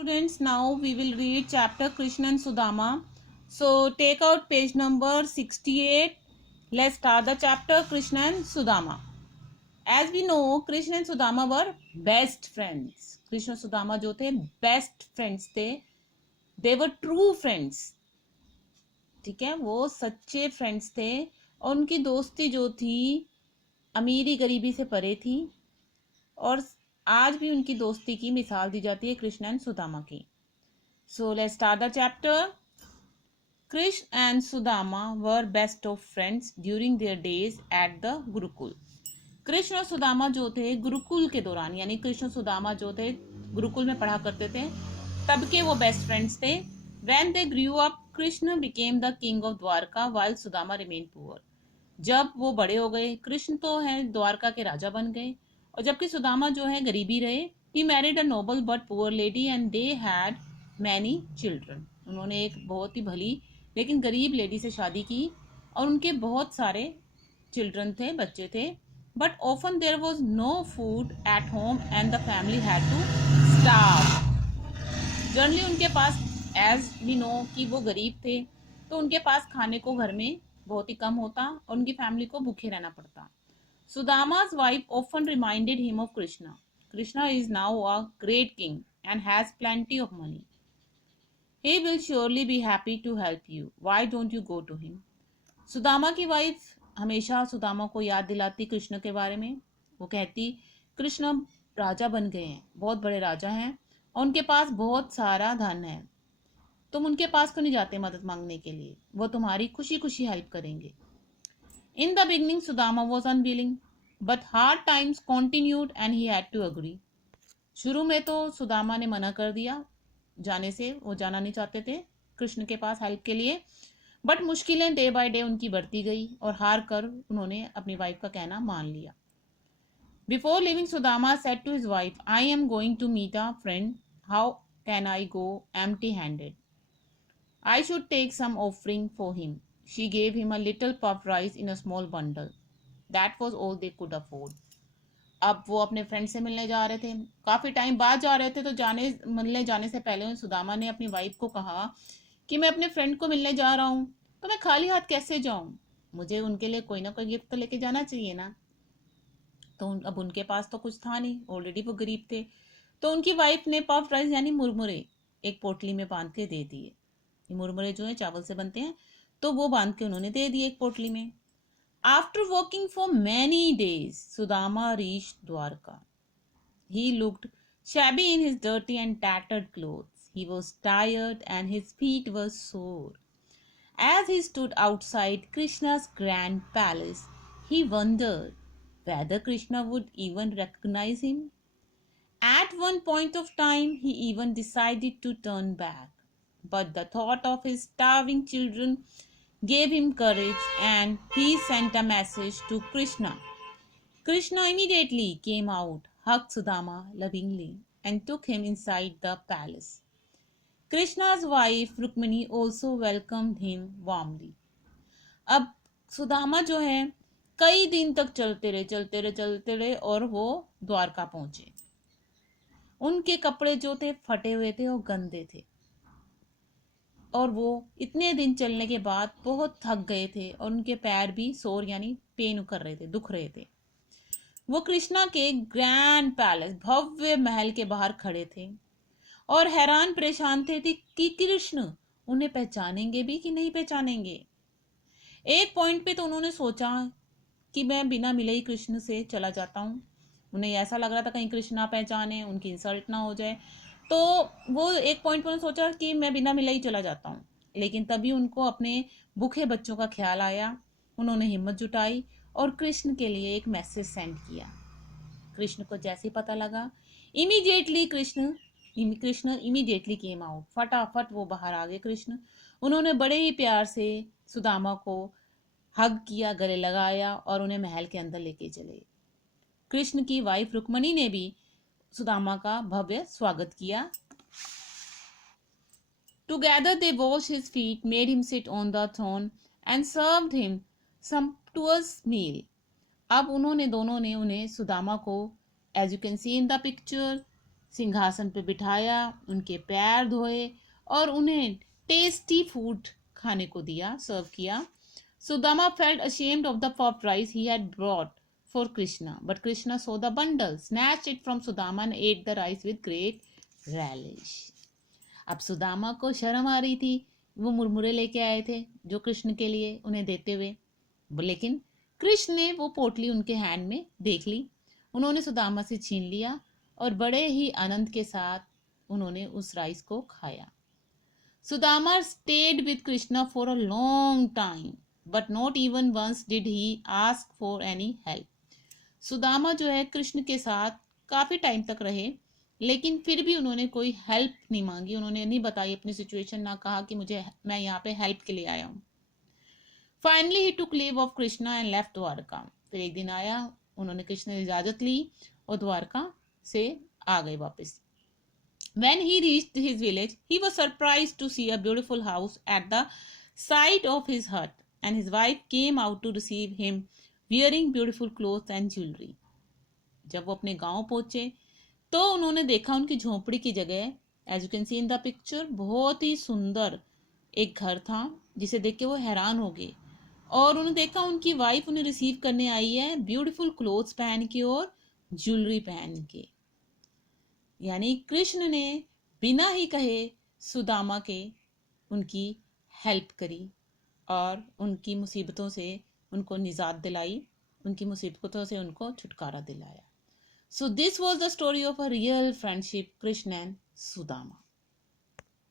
Students, now we will read chapter Krishna and Sudama. So take out page number 68. Let's start the chapter Krishna and Sudama. As we know, Krishna and Sudama were best friends. Krishna and Sudama जो थे best friends थे. They were true friends. ठीक है, वो सच्चे friends थे और उनकी दोस्ती जो थी अमीरी गरीबी से परे थी और आज भी उनकी दोस्ती की मिसाल दी जाती है कृष्ण एंड सुदामा की. So let's start the chapter. Krishna and Sudama were best of friends during their days at the Gurukul. Krishna और सुदामा जो थे गुरुकुल के दौरान, यानी कृष्ण और सुदामा जो थे गुरुकुल में पढ़ा करते थे, तब के वो बेस्ट फ्रेंड्स थे. When they grew up, Krishna became the king of Dwarka while Sudama remained poor. जब वो बड़े हो गए, कृष्ण तो है द्वारका के राजा बन गए और जबकि सुदामा जो है गरीबी रहे. He married a noble but poor lady and they had many children. उन्होंने एक बहुत ही भली लेकिन गरीब लेडी से शादी की और उनके बहुत सारे चिल्ड्रन थे, बच्चे थे. But often there was no food at home and the family had to starve. Generally उनके पास, एज वी नो कि वो गरीब थे, तो उनके पास खाने को घर में बहुत ही कम होता और उनकी फैमिली को भूखे रहना पड़ता. Sudama's wife often reminded him of Krishna. Krishna is now a great king and has plenty of money. He will surely be happy to help you. Why don't you go to him? Sudama की wife हमेशा सुदामा को याद दिलाती कृष्ण के बारे में. वो कहती, कृष्ण राजा बन गए हैं, बहुत बड़े राजा हैं और उनके पास बहुत सारा धन है. तुम उनके पास क्यों नहीं जाते मदद मांगने के लिए? वो तुम्हारी खुशी खुशी हेल्प करेंगे. In the beginning, Sudama was unwilling, but hard times continued and he had to agree. शुरू में तो सुदामा ने मना कर दिया जाने से, वो जाना नहीं चाहते थे कृष्ण के पास हेल्प के लिए. बट मुश्किलें डे बाय डे उनकी बढ़ती गई और हार कर उन्होंने अपनी वाइफ का कहना मान लिया. Before living Sudama said to his wife, I am going to meet a friend, how can I go empty handed? I should take some offering for him. She gave him a little puff rice in a small bundle. That was all they could afford. अब वो अपने friend से मिलने जा रहे थे, काफी time बाद जा रहे थे, तो मिलने जाने से पहले सुदामा ने अपनी वाइफ को कहा कि मैं अपने फ्रेंड को मिलने जा रहा हूँ, तो मैं खाली हाथ कैसे जाऊं? मुझे उनके लिए कोई ना कोई गिफ्ट तो लेके जाना चाहिए ना. तो अब उनके पास तो कुछ था नहीं, ऑलरेडी वो गरीब थे. तो उनकी वाइफ ने पफ राइस यानी मुरमुरे एक पोटली में बांध के दे दिए. ये मुरमुरे जो है चावल से बनते हैं, तो वो बांध के उन्होंने दे दिए एक पोटली में. After walking for many days, Sudama reached Dwarka. He looked shabby in his dirty and tattered clothes. He was tired and his feet were sore. As he stood outside Krishna's grand palace, he wondered whether Krishna would even recognize him. At one point of time, he even decided to turn back. But the thought of his starving children gave him courage and he sent a message to Krishna. Krishna immediately came out, hugged Sudama lovingly, and took him inside the palace. Krishna's wife Rukmini also welcomed him warmly. अब सुदामा जो है कई दिन तक चलते रहे और वो द्वारका पहुंचे. उनके कपड़े जो थे फटे हुए थे और गंदे थे और वो इतने दिन चलने के बाद बहुत थक गए थे और उनके पैर भी सोर यानी पेन कर रहे थे, दुख रहे थे. वो कृष्णा के ग्रैंड पैलेस भव्य महल के बाहर खड़े थे और हैरान परेशान थे कि कृष्ण उन्हें पहचानेंगे भी कि नहीं पहचानेंगे. एक पॉइंट पे तो उन्होंने सोचा कि मैं बिना मिले ही कृष्ण से चला जाता हूँ. उन्हें ऐसा लग रहा था कहीं कृष्ण ना पहचाने, उनकी इंसल्ट ना हो जाए. तो वो एक पॉइंट पर सोचा कि मैं बिना मिले ही चला जाता हूँ. लेकिन तभी उनको अपने भूखे बच्चों का ख्याल आया. उन्होंने हिम्मत जुटाई और कृष्ण के लिए एक मैसेज सेंड किया. कृष्ण को जैसे ही पता लगा, कृष्ण इमीडिएटली केम आउट. फटाफट वो बाहर आ गए कृष्ण. उन्होंने बड़े ही प्यार से सुदामा को हग किया, गले लगाया और उन्हें महल के अंदर लेके चले. कृष्ण की वाइफ रुक्मणी ने भी सुदामा का भव्य स्वागत किया. Together they washed his feet, made him sit on the throne and served him sumptuous meal. अब उन्होंने दोनों ने उन्हें सुदामा को, as you can see in the picture, सिंहासन पे बिठाया, उनके पैर धोए और उन्हें टेस्टी फूड खाने को दिया, सर्व किया. Sudama felt ashamed of the puffed rice he had brought for Krishna, but Krishna saw the bundle, snatched it from Sudama and ate the rice with great relish. अब सुदामा को शर्म आ रही थी, वो मुरमुरे लेके आए थे जो कृष्ण के लिए उन्हें देते हुए, लेकिन कृष्ण ने वो पोटली उनके हैंड में देख ली. उन्होंने सुदामा से छीन लिया और बड़े ही आनंद के साथ उन्होंने उस राइस को खाया. Sudama stayed with Krishna for a long time, but not even once did he ask for any help. Sudama जो है कृष्ण के साथ काफी टाइम तक रहे, लेकिन फिर भी उन्होंने कोई हेल्प नहीं मांगी, उन्होंने नहीं बताई अपनी सिचुएशन, ना कहा कि मैं यहाँ पे हेल्प के लिए आया हूँ. Finally he took leave of Krishna and left Dwarka. फिर एक दिन आया, उन्होंने कृष्ण ने इजाजत ली और द्वारका से आ गए वापस. When he reached his village, he was surprised to see a beautiful house at the side of his hut, and his wife came out to receive him, wearing beautiful clothes and jewelry. जब वो अपने गांव पहुंचे तो उन्होंने देखा उनकी झोपड़ी की जगह, as you can see in the picture, बहुत ही सुंदर एक घर था जिसे देख के वो हैरान हो गए. और उन्होंने देखा उनकी वाइफ उन्हें रिसीव करने आई है ब्यूटीफुल क्लोथ्स पहन के और ज्वेलरी पहन के. यानी कृष्ण ने बिना ही कहे सुदामा के उनकी हेल्प करी और उनकी मुसीबतों से उनको निजात दिलाई, उनकी मुसीबतों से उनको छुटकारा दिलाया. So this was the story of a real friendship, Krishna and Sudama.